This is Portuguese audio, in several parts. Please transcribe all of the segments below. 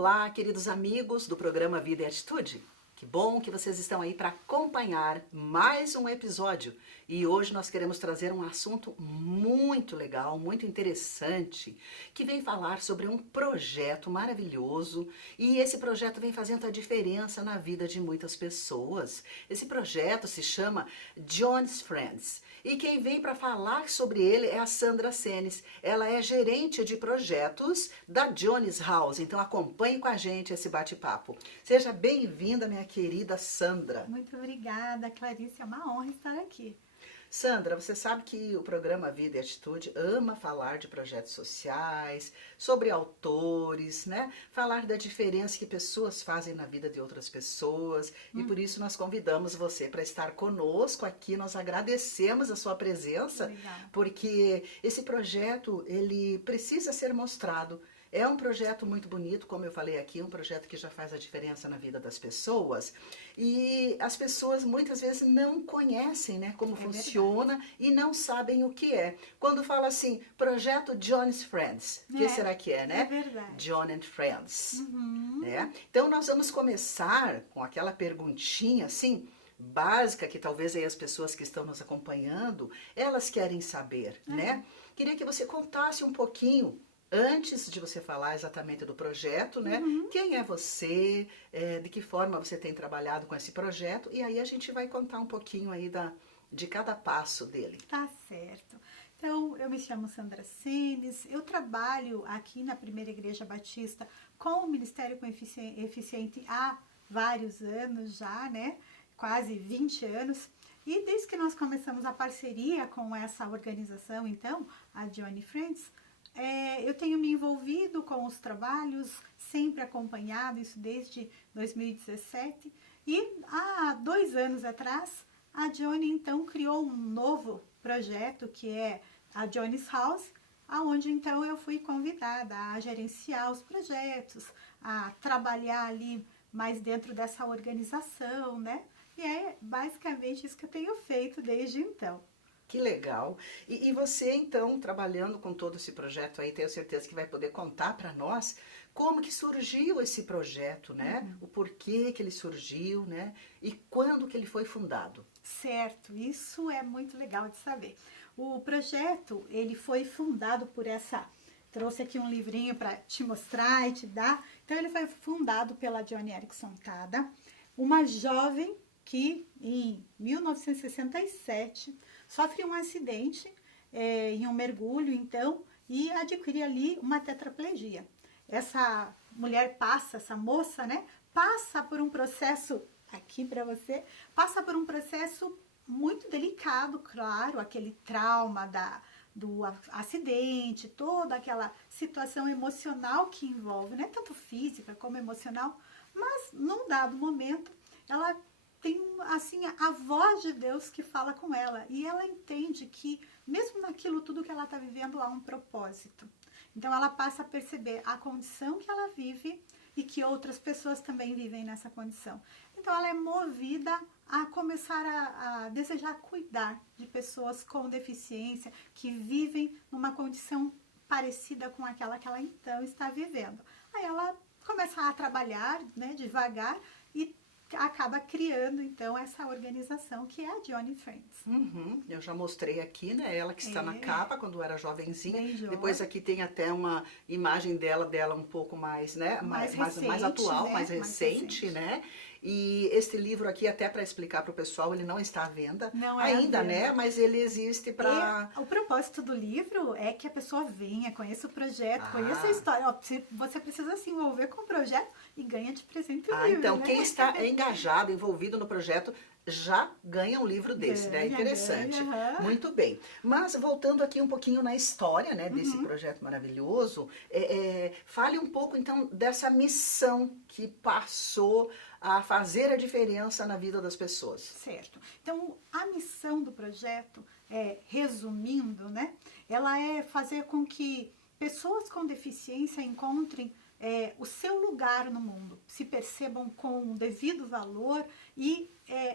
Olá, queridos amigos do programa Vida e Atitude. Que bom que vocês estão aí para acompanhar mais um episódio. E hoje nós queremos trazer um assunto muito legal, muito interessante, que vem falar sobre um projeto maravilhoso. E esse projeto vem fazendo a diferença na vida de muitas pessoas. Esse projeto se chama Johnny's Friends. E quem vem para falar sobre ele é a Sandra Senes. Ela é gerente de projetos da Johnny's House. Então acompanhe com a gente esse bate-papo. Seja bem-vinda, minha querida Sandra. Muito obrigada, Clarice. É uma honra estar aqui. Sandra, você sabe que o programa Vida e Atitude ama falar de projetos sociais, sobre autores, né? Falar da diferença que pessoas fazem na vida de outras pessoas. E por isso nós convidamos você para estar conosco aqui. Nós agradecemos a sua presença, porque esse projeto, ele precisa ser mostrado. É um projeto muito bonito, como eu falei aqui, um projeto que já faz a diferença na vida das pessoas. E as pessoas muitas vezes não conhecem, né, como funciona e não sabem o que é. Quando fala assim, projeto Johnny's Friends, o que será que é, né? É verdade. John and Friends. Né? Então nós vamos começar com aquela perguntinha assim, básica, que talvez aí as pessoas que estão nos acompanhando, elas querem saber, né? Queria que você contasse um pouquinho, antes de você falar exatamente do projeto, né? Quem é você, de que forma você tem trabalhado com esse projeto, e aí a gente vai contar um pouquinho aí de cada passo dele. Tá certo. Então, eu me chamo Sandra Senes, eu trabalho aqui na Primeira Igreja Batista com o Ministério com Eficiente há vários anos já, né? Quase 20 anos. E desde que nós começamos a parceria com essa organização, então, a Johnny Friends, eu tenho me envolvido com os trabalhos, sempre acompanhado isso desde 2017. E há 2 anos atrás, a Johnny então criou um novo projeto que é a Johnny's House, aonde então eu fui convidada a gerenciar os projetos, a trabalhar ali mais dentro dessa organização, né? E é basicamente isso que eu tenho feito desde então. Que legal. E você, então, trabalhando com todo esse projeto aí, tenho certeza que vai poder contar para nós como que surgiu esse projeto, né? O porquê que ele surgiu, né? E quando que ele foi fundado. Certo, isso é muito legal de saber. O projeto, ele foi fundado por essa... Trouxe aqui um livrinho para te mostrar e te dar. Então, ele foi fundado pela Joni Eareckson Tada, uma jovem que, em 1967, sofre um acidente em um mergulho, então, e adquire ali uma tetraplegia. Essa mulher passa, essa moça, né, passa por um processo, aqui para você, passa por um processo muito delicado, claro, aquele trauma do acidente, toda aquela situação emocional que envolve, né, tanto física como emocional, mas num dado momento, ela tem assim a voz de Deus que fala com ela e ela entende que mesmo naquilo tudo que ela está vivendo há um propósito. Então ela passa a perceber a condição que ela vive e que outras pessoas também vivem nessa condição. Então ela é movida a começar a desejar cuidar de pessoas com deficiência que vivem numa condição parecida com aquela que ela então está vivendo. Aí ela começa a trabalhar, né, devagar e acaba criando, então, essa organização que é a Johnny Friends. Eu já mostrei aqui, né? Ela que está na capa, quando era jovenzinha. Depois aqui tem até uma imagem dela um pouco mais, né? Mais atual, né? mais recente, né? E este livro aqui, até para explicar para o pessoal, ele não está à venda ainda, né? Mas ele existe para... O propósito do livro é que a pessoa venha, conheça o projeto, conheça a história. Ó, você precisa se envolver com o projeto e ganha de presente o livro, então, né? quem está engajado, envolvido no projeto, já ganha um livro desse, né? Interessante. Muito bem. Mas voltando aqui um pouquinho na história, né, desse projeto maravilhoso, fale um pouco então dessa missão que passou a fazer a diferença na vida das pessoas. Certo. Então, a missão do projeto, resumindo, né, ela é fazer com que pessoas com deficiência encontrem o seu lugar no mundo, se percebam com o devido valor e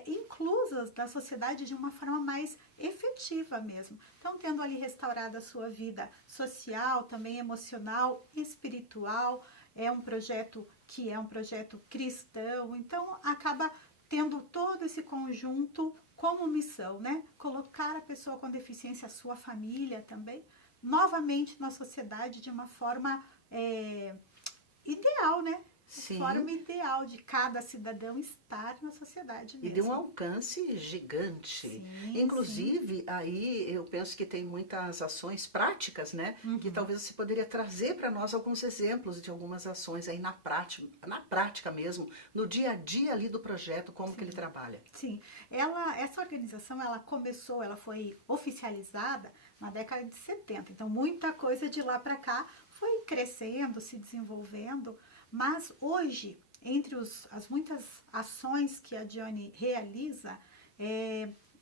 inclusas na sociedade de uma forma mais efetiva mesmo. Então, tendo ali restaurada a sua vida social, também emocional, espiritual é um projeto que é um projeto cristão, então acaba tendo todo esse conjunto como missão, né? Colocar a pessoa com deficiência, a sua família também, novamente na sociedade de uma forma ideal, né? Sim. Forma ideal de cada cidadão estar na sociedade mesmo. E de um alcance gigante. Sim, Inclusive, aí eu penso que tem muitas ações práticas, né? Que talvez você poderia trazer para nós alguns exemplos de algumas ações aí na prática mesmo, no dia a dia ali do projeto, como que ele trabalha. Sim, essa organização, ela foi oficializada na década de 70, então muita coisa de lá para cá foi crescendo, se desenvolvendo, mas hoje, entre as muitas ações que a Johnny realiza,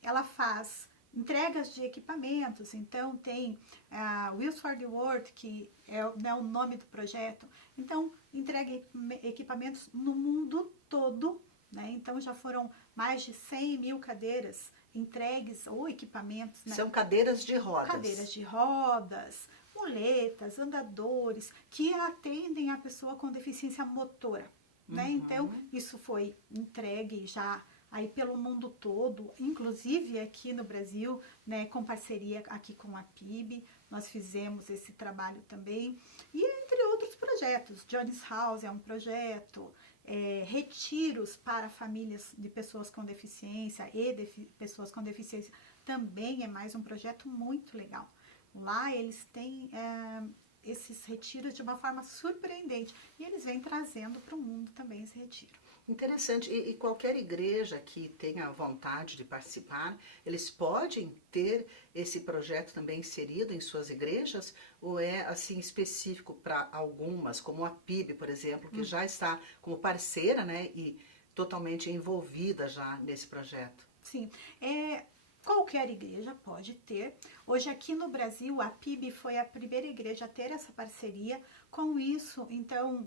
ela faz entregas de equipamentos, então tem a Wheels for the World, que é o nome do projeto, então entrega equipamentos no mundo todo, né? Então já foram mais de 100 mil cadeiras entregues ou equipamentos. Né? São cadeiras de rodas. Cadeiras de rodas, muletas, andadores, que atendem a pessoa com deficiência motora. Né? Então, isso foi entregue já aí pelo mundo todo, inclusive aqui no Brasil, né, com parceria aqui com a PIB, nós fizemos esse trabalho também, e entre outros projetos. Johnny's House é um projeto, retiros para famílias de pessoas com deficiência pessoas com deficiência também é mais um projeto muito legal. Lá eles têm esses retiros de uma forma surpreendente e eles vêm trazendo para o mundo também esse retiro. Interessante. E qualquer igreja que tenha vontade de participar, eles podem ter esse projeto também inserido em suas igrejas? Ou é assim específico para algumas, como a PIB, por exemplo, que já está como parceira, né, e totalmente envolvida já nesse projeto? Sim, qualquer igreja pode ter. Hoje aqui no Brasil, a PIB foi a primeira igreja a ter essa parceria. Com isso, então,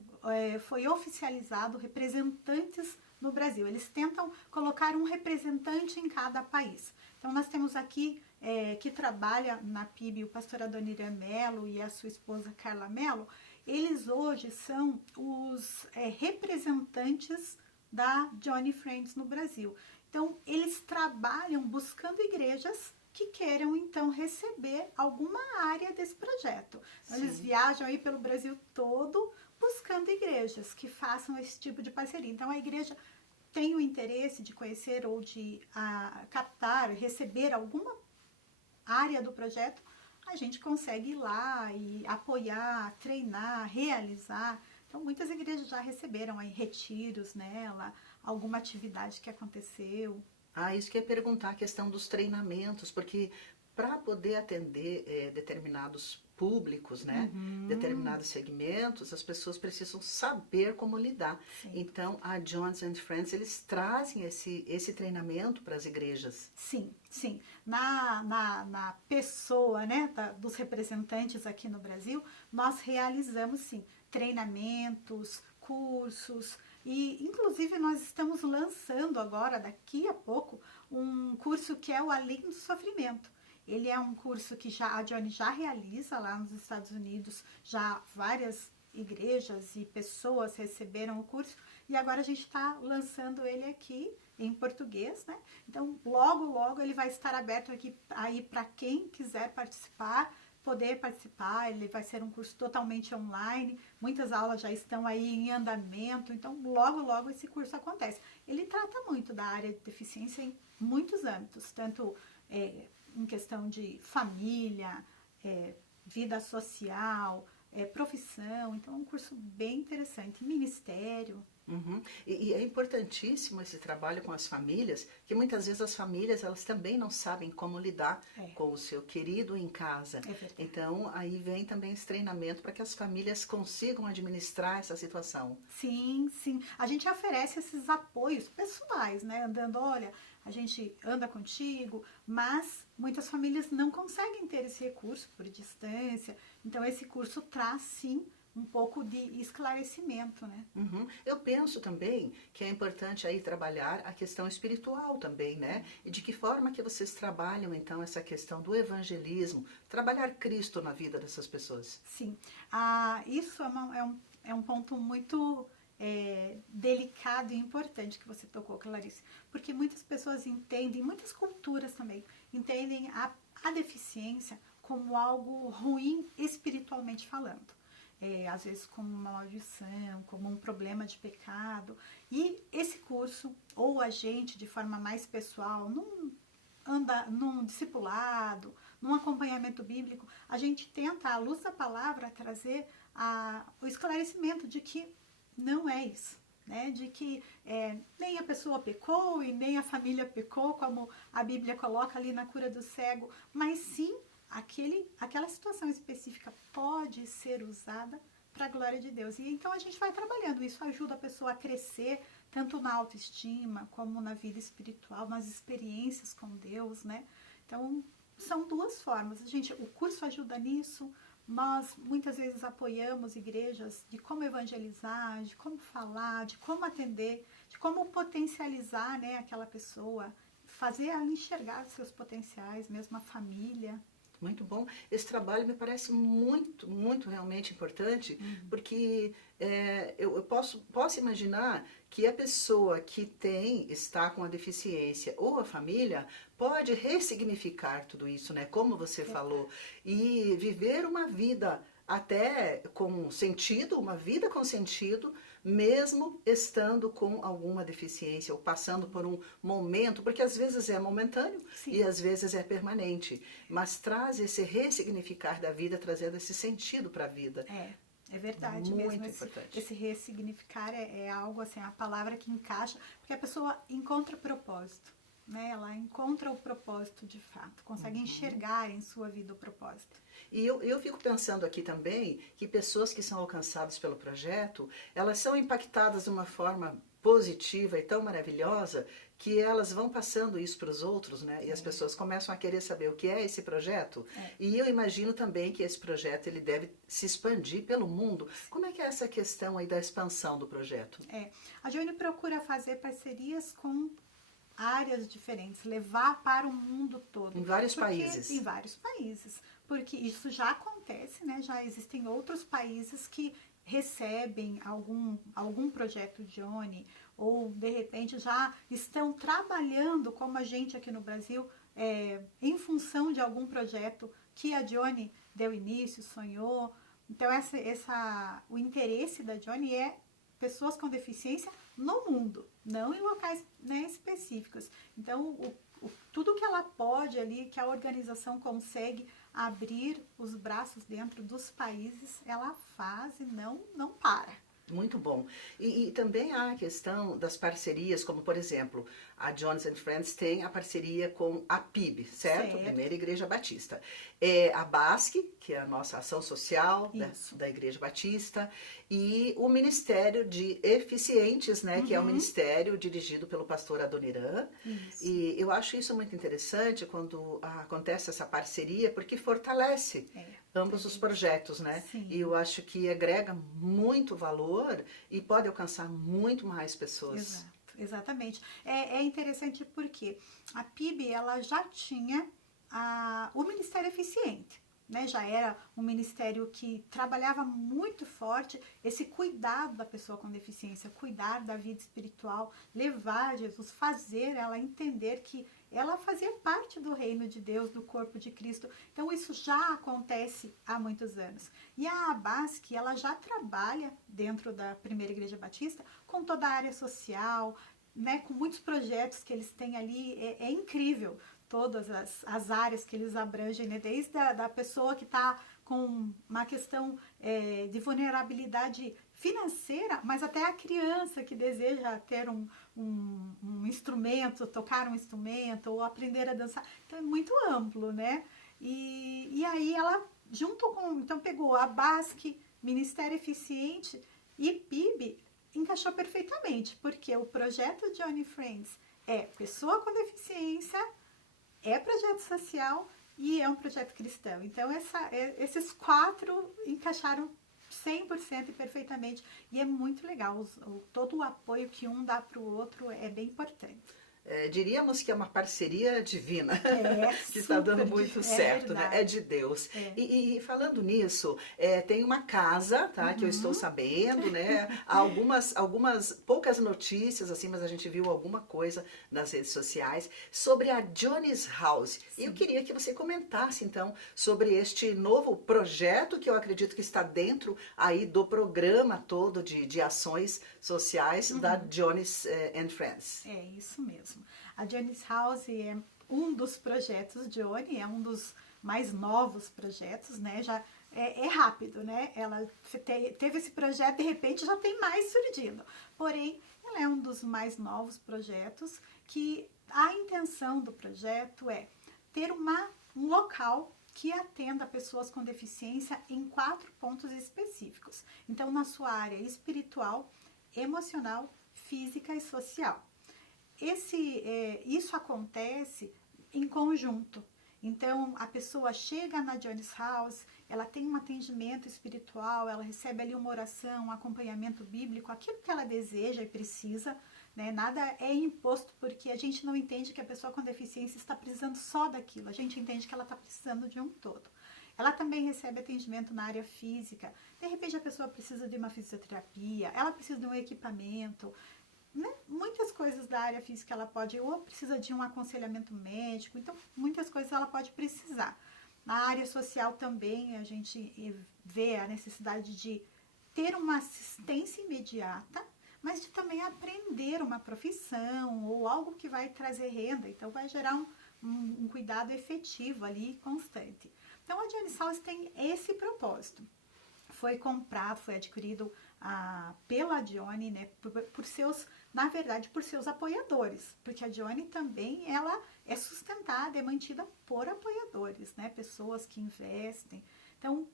foi oficializado representantes no Brasil. Eles tentam colocar um representante em cada país. Então, nós temos aqui, que trabalha na PIB, o pastor Adoniran Mello e a sua esposa Carla Mello. Eles hoje são os representantes da Johnny Friends no Brasil. Então, eles trabalham buscando igrejas que queiram, então, receber alguma área desse projeto. Então, eles viajam aí pelo Brasil todo buscando igrejas que façam esse tipo de parceria. Então, a igreja tem o interesse de conhecer ou de captar, receber alguma área do projeto, a gente consegue ir lá e apoiar, treinar, realizar. Então, muitas igrejas já receberam aí retiros nela, alguma atividade que aconteceu. Isso que eu ia perguntar, a questão dos treinamentos, porque para poder atender determinados públicos, né, determinados segmentos, as pessoas precisam saber como lidar. Sim. Então, a Johnny and Friends, eles trazem esse treinamento para as igrejas. Sim, sim. Na pessoa, né, dos representantes aqui no Brasil, nós realizamos, sim, treinamentos, cursos, e inclusive nós estamos lançando agora, daqui a pouco, um curso que é o Além do Sofrimento. Ele é um curso que a Johnny já realiza lá nos Estados Unidos, já várias igrejas e pessoas receberam o curso, e agora a gente está lançando ele aqui em português, né? Então, logo, logo ele vai estar aberto aqui aí para quem quiser participar, poder participar. Ele vai ser um curso totalmente online, muitas aulas já estão aí em andamento, então logo, logo esse curso acontece. Ele trata muito da área de deficiência em muitos âmbitos, tanto em questão de família, vida social, profissão, então é um curso bem interessante, ministério. E é importantíssimo esse trabalho com as famílias, que muitas vezes as famílias elas também não sabem como lidar com o seu querido em casa. Então aí vem também esse treinamento para que as famílias consigam administrar essa situação. Sim, sim. A gente oferece esses apoios pessoais, né? Andando, olha, a gente anda contigo, mas muitas famílias não conseguem ter esse recurso por distância. Então esse curso traz sim um pouco de esclarecimento, né? Eu penso também que é importante aí trabalhar a questão espiritual também, né? E de que forma que vocês trabalham, então, essa questão do evangelismo, trabalhar Cristo na vida dessas pessoas? Sim, isso é um ponto muito delicado e importante que você tocou, Clarice, porque muitas pessoas entendem, muitas culturas também, entendem a deficiência como algo ruim espiritualmente falando. Às vezes como uma maldição, como um problema de pecado. E esse curso, ou a gente de forma mais pessoal, num discipulado, num acompanhamento bíblico, a gente tenta, à luz da palavra, trazer o esclarecimento de que não é isso. Né, de que nem a pessoa pecou e nem a família pecou, como a Bíblia coloca ali na cura do cego, mas sim aquela situação específica pode ser usada para a glória de Deus. E então a gente vai trabalhando, isso ajuda a pessoa a crescer, tanto na autoestima, como na vida espiritual, nas experiências com Deus, né? Então, são duas formas. Gente, o curso ajuda nisso. Nós muitas vezes apoiamos igrejas de como evangelizar, de como falar, de como atender, de como potencializar, né, aquela pessoa, fazer ela enxergar os seus potenciais, mesmo a família. Muito bom. Esse trabalho me parece muito, muito realmente importante, porque eu posso imaginar que a pessoa que está com a deficiência ou a família pode ressignificar tudo isso, né? Como você falou, e viver uma vida até com sentido, uma vida com sentido, mesmo estando com alguma deficiência ou passando por um momento, porque às vezes é momentâneo Sim. E às vezes é permanente, mas traz esse ressignificar da vida, trazendo esse sentido para a vida. É verdade muito mesmo. Importante. Esse ressignificar é algo assim, a palavra que encaixa, porque a pessoa encontra propósito, né? Ela encontra o propósito de fato, consegue enxergar em sua vida o propósito. E eu fico pensando aqui também que pessoas que são alcançadas pelo projeto, elas são impactadas de uma forma positiva e tão maravilhosa que elas vão passando isso para os outros, né? E as pessoas começam a querer saber o que é esse projeto. E eu imagino também que esse projeto ele deve se expandir pelo mundo. Como é que é essa questão aí da expansão do projeto? A Joane procura fazer parcerias com áreas diferentes, levar para o mundo todo. Em vários países. Em vários países. Porque isso já acontece, né? Já existem outros países que recebem algum projeto Johnny, ou de repente já estão trabalhando como a gente aqui no Brasil, em função de algum projeto que a Johnny deu início, sonhou. Então o interesse da Johnny é pessoas com deficiência no mundo, não em locais, né, específicos. Então, tudo que ela pode ali, que a organização consegue abrir os braços dentro dos países, ela faz e não para. Muito bom. E também há a questão das parcerias, como por exemplo, a Jones and Friends tem a parceria com a PIB, certo? Primeira Igreja Batista. A BASC, que é a nossa ação social da Igreja Batista, e o Ministério de Eficientes, né, que é o ministério dirigido pelo pastor Adoniran. E eu acho isso muito interessante quando acontece essa parceria, porque fortalece ambos os projetos, né? Sim. E eu acho que agrega muito valor e pode alcançar muito mais pessoas. Exato, exatamente. É interessante porque a PIB ela já tinha o Ministério Eficiente, né? Já era um ministério que trabalhava muito forte esse cuidado da pessoa com deficiência, cuidar da vida espiritual, levar Jesus, fazer ela entender que ela fazia parte do reino de Deus, do corpo de Cristo. Então isso já acontece há muitos anos. E a ABASC, ela já trabalha dentro da Primeira Igreja Batista com toda a área social, né, com muitos projetos que eles têm ali. É incrível todas as áreas que eles abrangem, né, desde da pessoa que está com uma questão de vulnerabilidade financeira, mas até a criança que deseja ter um instrumento, tocar um instrumento ou aprender a dançar. Então é muito amplo, né? E aí ela, então pegou a BASC, Ministério Eficiente e PIB, encaixou perfeitamente, porque o projeto Johnny Friends é pessoa com deficiência, é projeto social e é um projeto cristão. Então esses quatro encaixaram 100% e perfeitamente. E é muito legal. Todo o apoio que um dá para o outro é bem importante. diríamos que é uma parceria divina, que está super dando muito é certo, né? verdade. É de Deus. É. E falando nisso, tem uma casa, tá? Que eu estou Uhum. sabendo, né? Há algumas poucas notícias, assim, mas a gente viu alguma coisa nas redes sociais sobre a Johnny's House. E eu Sim. queria que você comentasse, então, sobre este novo projeto que eu acredito que está dentro aí do programa todo de ações sociais da Uhum. Johnny's and Friends. É isso mesmo. A Johnny's House é um dos projetos Johnny, é um dos mais novos projetos, né? Já é rápido, né? Ela teve esse projeto, de repente já tem mais surgindo. Porém, ela é um dos mais novos projetos que a intenção do projeto é ter um local que atenda pessoas com deficiência em 4 pontos específicos. Então, na sua área espiritual, emocional, física e social. Isso acontece em conjunto. Então, a pessoa chega na Johnny's House, ela tem um atendimento espiritual, ela recebe ali uma oração, um acompanhamento bíblico, aquilo que ela deseja e precisa, né? Nada é imposto, porque a gente não entende que a pessoa com deficiência está precisando só daquilo, a gente entende que ela está precisando de um todo. Ela também recebe atendimento na área física. De repente a pessoa precisa de uma fisioterapia, ela precisa de um equipamento, né? Muitas coisas da área física ela pode, ou precisa de um aconselhamento médico, então muitas coisas ela pode precisar. Na área social também a gente vê a necessidade de ter uma assistência imediata, mas de também aprender uma profissão ou algo que vai trazer renda, então vai gerar um cuidado efetivo ali, constante. Então a Johnny's House tem esse propósito. Foi comprado, foi adquirido pela Johnny, né, na verdade, por seus apoiadores, porque a Johnny também, ela é sustentada, é mantida por apoiadores, né, pessoas que investem. Então,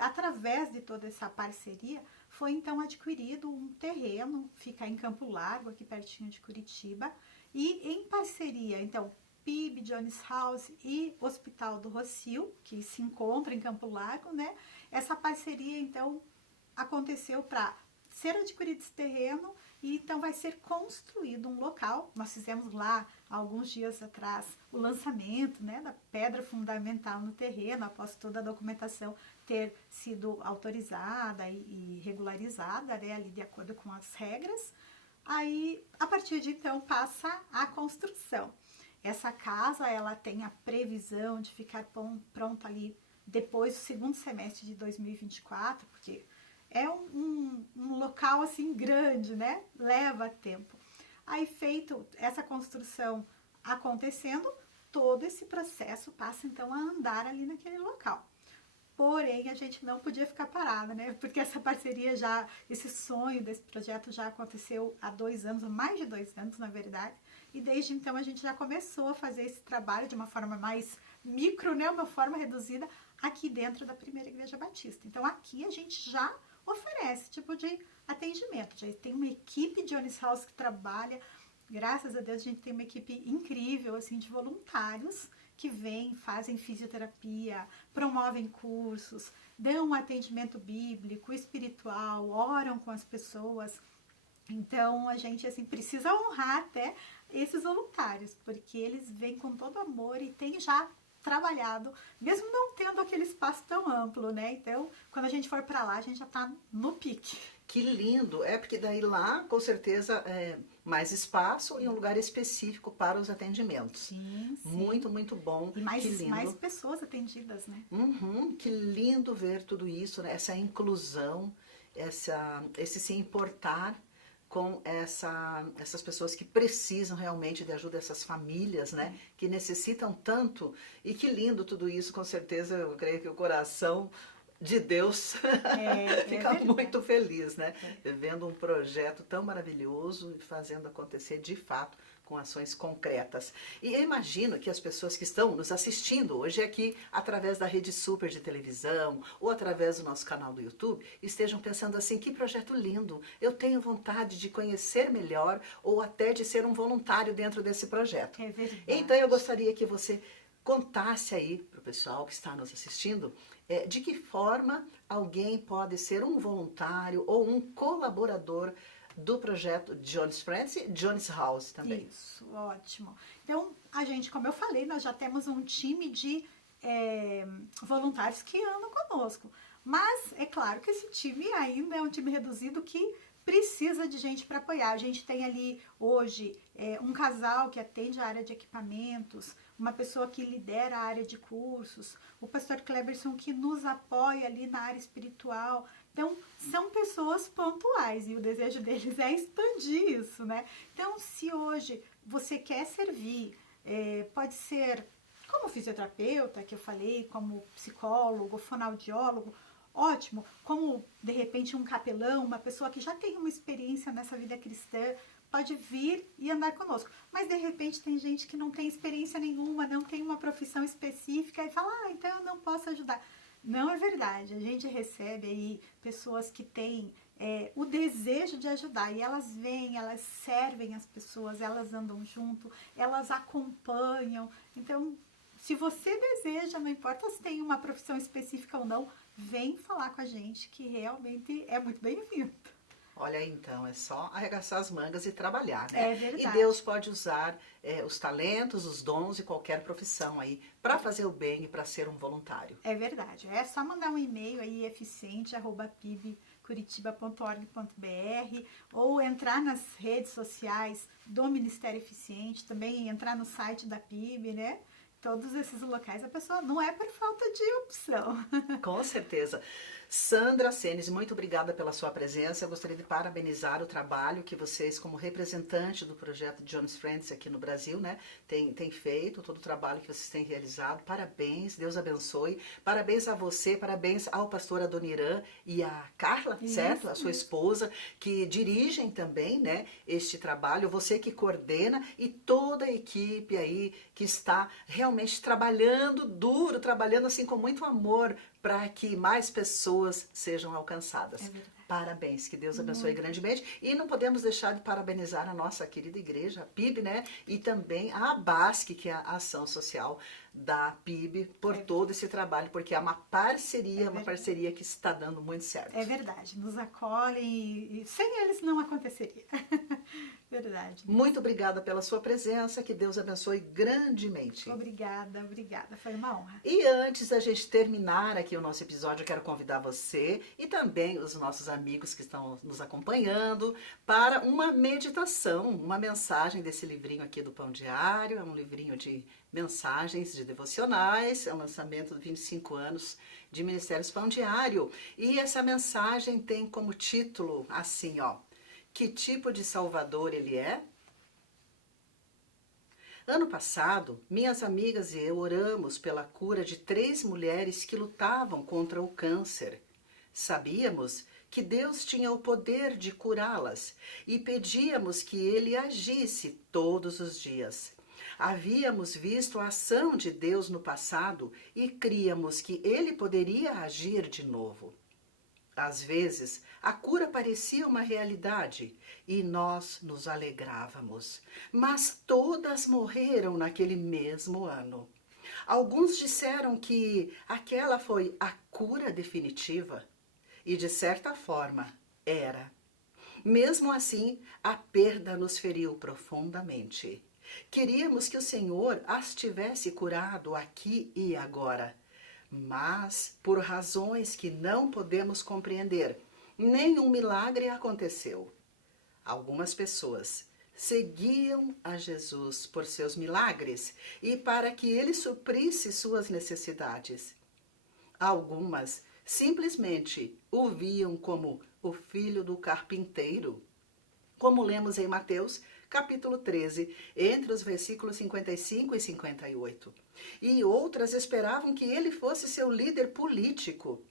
através de toda essa parceria, foi então adquirido um terreno, fica em Campo Largo, aqui pertinho de Curitiba, e em parceria, então, PIB, Johnny's House e Hospital do Rossio, que se encontra em Campo Largo, né? Essa parceria, então, aconteceu para ser adquirido esse terreno e então vai ser construído um local. Nós fizemos lá, há alguns dias atrás, o lançamento, né, da pedra fundamental no terreno, após toda a documentação ter sido autorizada e regularizada, né, ali de acordo com as regras. Aí, a partir de então, passa a construção. Essa casa, ela tem a previsão de ficar pronta ali depois do segundo semestre de 2024, porque é um local assim grande, né? Leva tempo. Aí feito essa construção acontecendo, todo esse processo passa então a andar ali naquele local. Porém, a gente não podia ficar parada, né? Porque essa parceria esse sonho desse projeto já aconteceu há 2 anos, mais de 2 anos, na verdade. E desde então a gente já começou a fazer esse trabalho de uma forma mais micro, né? Uma forma reduzida aqui dentro da Primeira Igreja Batista. Então aqui a gente já oferece esse tipo de atendimento. Já tem uma equipe de Johnny's House que trabalha. Graças a Deus a gente tem uma equipe incrível, assim, de voluntários que vêm, fazem fisioterapia, promovem cursos, dão um atendimento bíblico, espiritual, oram com as pessoas. Então a gente assim precisa honrar até esses voluntários, porque eles vêm com todo amor e têm já trabalhado, mesmo não tendo aquele espaço tão amplo, né? Então, quando a gente for para lá, a gente já tá no pique. Que lindo! É porque daí lá, com certeza, mais espaço e um lugar específico para os atendimentos. Sim, sim. Muito, muito bom. E Que lindo. mais pessoas atendidas, né? Uhum, que lindo ver tudo isso, né? Essa inclusão, esse se importar com essas pessoas que precisam realmente de ajuda, essas famílias, né? Que necessitam tanto. E que lindo tudo isso, com certeza, eu creio que o coração de Deus fica muito feliz, né? Vendo um projeto tão maravilhoso e fazendo acontecer de fato com ações concretas. E eu imagino que as pessoas que estão nos assistindo hoje aqui, através da Rede Super de televisão ou através do nosso canal do YouTube, estejam pensando assim, que projeto lindo, eu tenho vontade de conhecer melhor ou até de ser um voluntário dentro desse projeto. É verdade. Então eu gostaria que você contasse aí para o pessoal que está nos assistindo de que forma alguém pode ser um voluntário ou um colaborador do projeto Johnny's Friends e Johnny's House também. Isso, ótimo. Então, a gente, como eu falei, nós já temos um time de voluntários que andam conosco. Mas é claro que esse time ainda é um time reduzido que precisa de gente para apoiar. A gente tem ali hoje um casal que atende a área de equipamentos, uma pessoa que lidera a área de cursos, o pastor Cleberson que nos apoia ali na área espiritual. Então, são pessoas pontuais e o desejo deles é expandir isso, né? Então, se hoje você quer servir, pode ser como fisioterapeuta, que eu falei, como psicólogo, fonoaudiólogo, ótimo, como de repente um capelão, uma pessoa que já tem uma experiência nessa vida cristã, pode vir e andar conosco. Mas de repente tem gente que não tem experiência nenhuma, não tem uma profissão específica e fala, então eu não posso ajudar. Não é verdade, a gente recebe aí pessoas que têm o desejo de ajudar e elas vêm, elas servem as pessoas, elas andam junto, elas acompanham. Então, se você deseja, não importa se tem uma profissão específica ou não, vem falar com a gente que realmente é muito bem-vindo. Olha, então, é só arregaçar as mangas e trabalhar, né? É verdade. E Deus pode usar os talentos, os dons e qualquer profissão aí para fazer o bem e para ser um voluntário. É verdade. É só mandar um e-mail aí, eficiente@pibcuritiba.org.br ou entrar nas redes sociais do Ministério Eficiente, também entrar no site da PIB, né? Todos esses locais, a pessoa não é por falta de opção. Com certeza. Sandra Senes, muito obrigada pela sua presença. Eu gostaria de parabenizar o trabalho que vocês, como representante do projeto Johnny's Friends aqui no Brasil, né, tem feito, todo o trabalho que vocês têm realizado. Parabéns, Deus abençoe. Parabéns a você, parabéns ao pastor Adoniran e a Carla, certo? A sua esposa, que dirigem também, né, este trabalho. Você que coordena e toda a equipe aí que está realmente trabalhando duro, trabalhando assim com muito amor para que mais pessoas sejam alcançadas. Parabéns, que Deus abençoe grandemente. E não podemos deixar de parabenizar a nossa querida igreja, a PIB, né? E também a ABASC, que é a Ação Social da PIB, por todo esse trabalho, porque é uma parceria, uma parceria que está dando muito certo. É verdade, nos acolhem e sem eles não aconteceria. Verdade. Muito obrigada pela sua presença, que Deus abençoe grandemente. Obrigada, obrigada, foi uma honra. E antes da gente terminar aqui o nosso episódio, eu quero convidar você e também os nossos amigos que estão nos acompanhando para uma meditação, uma mensagem desse livrinho aqui do Pão Diário. É um livrinho de mensagens, de devocionais, é um lançamento de 25 anos de Ministérios Pão Diário. E essa mensagem tem como título assim, ó: que tipo de Salvador ele é? Ano passado, minhas amigas e eu oramos pela cura de 3 mulheres que lutavam contra o câncer. Sabíamos que Deus tinha o poder de curá-las e pedíamos que Ele agisse todos os dias. Havíamos visto a ação de Deus no passado e críamos que Ele poderia agir de novo. Às vezes, a cura parecia uma realidade e nós nos alegrávamos, mas todas morreram naquele mesmo ano. Alguns disseram que aquela foi a cura definitiva e, de certa forma, era. Mesmo assim, a perda nos feriu profundamente. Queríamos que o Senhor as tivesse curado aqui e agora. Mas, por razões que não podemos compreender, nenhum milagre aconteceu. Algumas pessoas seguiam a Jesus por seus milagres e para que ele suprisse suas necessidades. Algumas simplesmente o viam como o filho do carpinteiro, como lemos em Mateus, capítulo 13, entre os versículos 55 e 58. E outras esperavam que ele fosse seu líder político.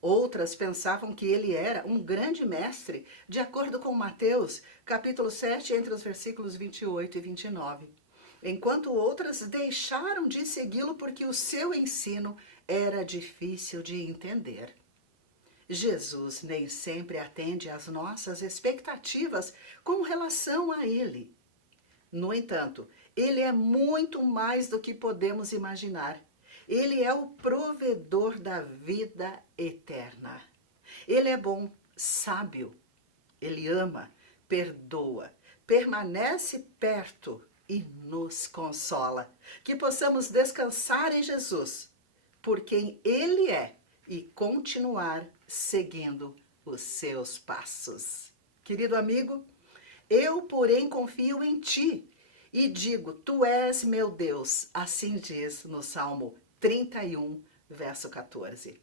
Outras pensavam que ele era um grande mestre, de acordo com Mateus, capítulo 7, entre os versículos 28 e 29. Enquanto outras deixaram de segui-lo porque o seu ensino era difícil de entender. Jesus nem sempre atende às nossas expectativas com relação a ele. No entanto, ele é muito mais do que podemos imaginar. Ele é o provedor da vida eterna. Ele é bom, sábio. Ele ama, perdoa, permanece perto e nos consola. Que possamos descansar em Jesus, por quem Ele é, e continuar seguindo os seus passos. Querido amigo, eu, porém, confio em Ti e digo, Tu és meu Deus, assim diz no Salmo 31, verso 14.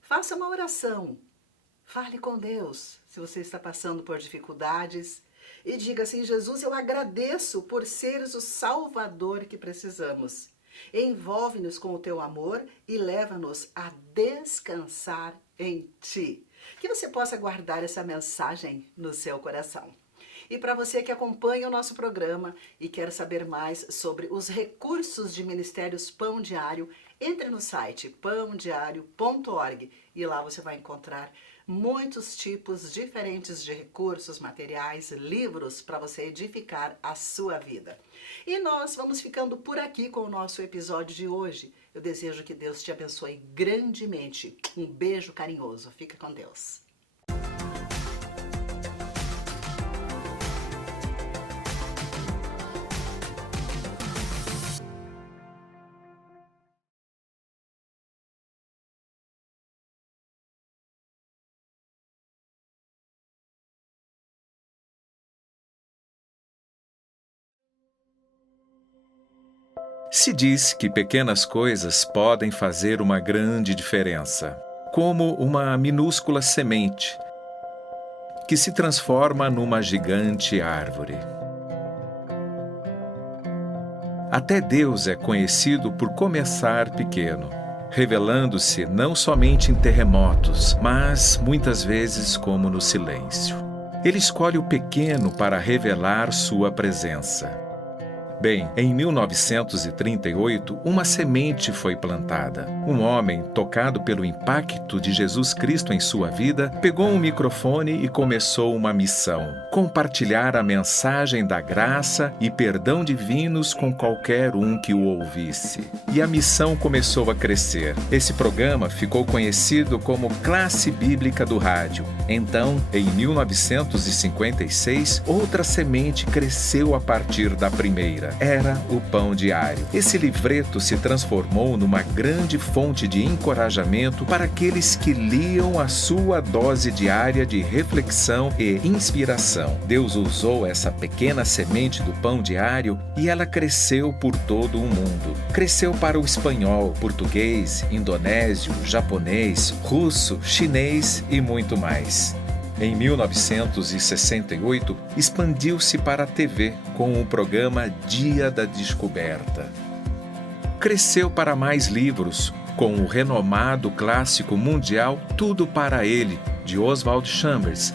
Faça uma oração, fale com Deus se você está passando por dificuldades e diga assim, Jesus, eu agradeço por seres o Salvador que precisamos. Envolve-nos com o Teu amor e leva-nos a descansar em Ti. Que você possa guardar essa mensagem no seu coração. E para você que acompanha o nosso programa e quer saber mais sobre os recursos de Ministérios Pão Diário, entre no site pãodiario.org e lá você vai encontrar muitos tipos diferentes de recursos, materiais, livros para você edificar a sua vida. E nós vamos ficando por aqui com o nosso episódio de hoje. Eu desejo que Deus te abençoe grandemente. Um beijo carinhoso. Fica com Deus. Se diz que pequenas coisas podem fazer uma grande diferença, como uma minúscula semente que se transforma numa gigante árvore. Até Deus é conhecido por começar pequeno, revelando-se não somente em terremotos, mas muitas vezes como no silêncio. Ele escolhe o pequeno para revelar sua presença. Bem, em 1938, uma semente foi plantada. Um homem, tocado pelo impacto de Jesus Cristo em sua vida, pegou um microfone e começou uma missão: compartilhar a mensagem da graça e perdão divinos com qualquer um que o ouvisse. E a missão começou a crescer. Esse programa ficou conhecido como Classe Bíblica do Rádio. Então, em 1956, outra semente cresceu a partir da primeira. Era o Pão Diário. Esse livreto se transformou numa grande fonte de encorajamento para aqueles que liam a sua dose diária de reflexão e inspiração. Deus usou essa pequena semente do Pão Diário e ela cresceu por todo o mundo. Cresceu para o espanhol, português, indonésio, japonês, russo, chinês e muito mais. Em 1968, expandiu-se para a TV com o programa Dia da Descoberta. Cresceu para mais livros, com o renomado clássico mundial Tudo para Ele, de Oswald Chambers,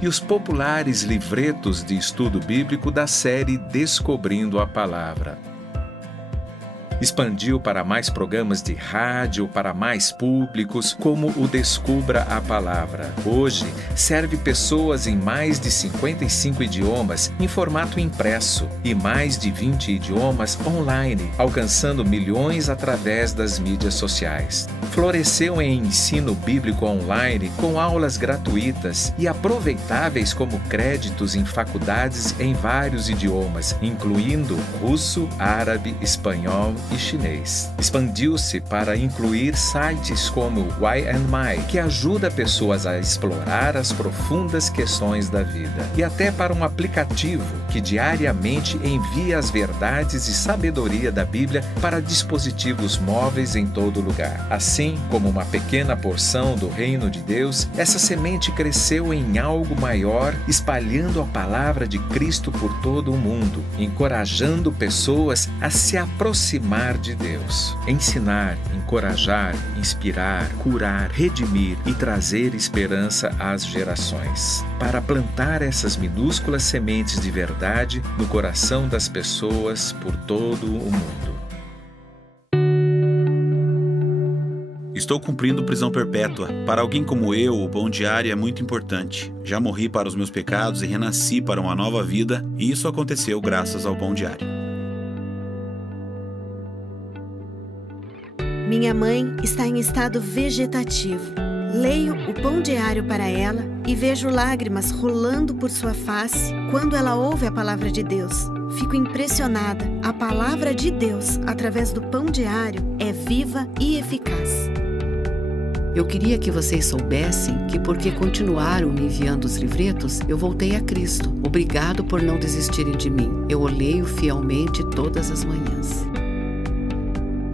e os populares livretos de estudo bíblico da série Descobrindo a Palavra. Expandiu para mais programas de rádio, para mais públicos, como o Descubra a Palavra. Hoje, serve pessoas em mais de 55 idiomas em formato impresso e mais de 20 idiomas online, alcançando milhões através das mídias sociais. Floresceu em ensino bíblico online com aulas gratuitas e aproveitáveis como créditos em faculdades em vários idiomas, incluindo russo, árabe, espanhol e chinês. Expandiu-se para incluir sites como Why and My, que ajuda pessoas a explorar as profundas questões da vida, e até para um aplicativo que diariamente envia as verdades e sabedoria da Bíblia para dispositivos móveis em todo lugar. Assim como uma pequena porção do reino de Deus, essa semente cresceu em algo maior, espalhando a palavra de Cristo por todo o mundo, encorajando pessoas a se aproximar de Deus. Ensinar, encorajar, inspirar, curar, redimir e trazer esperança às gerações. Para plantar essas minúsculas sementes de verdade no coração das pessoas por todo o mundo. Estou cumprindo prisão perpétua. Para alguém como eu, o pão diário é muito importante. Já morri para os meus pecados e renasci para uma nova vida, e isso aconteceu graças ao pão diário. Minha mãe está em estado vegetativo. Leio o Pão Diário para ela e vejo lágrimas rolando por sua face quando ela ouve a palavra de Deus. Fico impressionada. A palavra de Deus, através do Pão Diário, é viva e eficaz. Eu queria que vocês soubessem que, porque continuaram me enviando os livretos, eu voltei a Cristo. Obrigado por não desistirem de mim. Eu o leio fielmente todas as manhãs.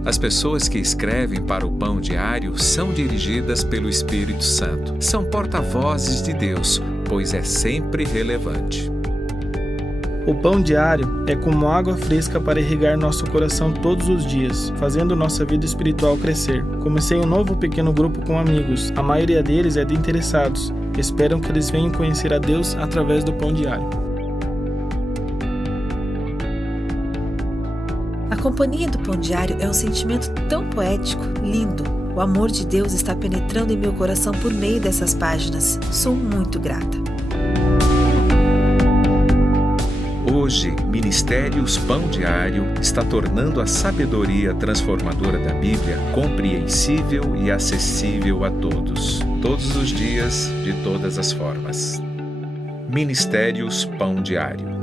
As pessoas que escrevem para o Pão Diário são dirigidas pelo Espírito Santo. São porta-vozes de Deus, pois é sempre relevante. O Pão Diário é como água fresca para irrigar nosso coração todos os dias, fazendo nossa vida espiritual crescer. Comecei um novo pequeno grupo com amigos. A maioria deles é de interessados. Esperam que eles venham conhecer a Deus através do Pão Diário. A companhia do Pão Diário é um sentimento tão poético, lindo. O amor de Deus está penetrando em meu coração por meio dessas páginas. Sou muito grata. Hoje, Ministérios Pão Diário está tornando a sabedoria transformadora da Bíblia compreensível e acessível a todos os dias, de todas as formas. Ministérios Pão Diário.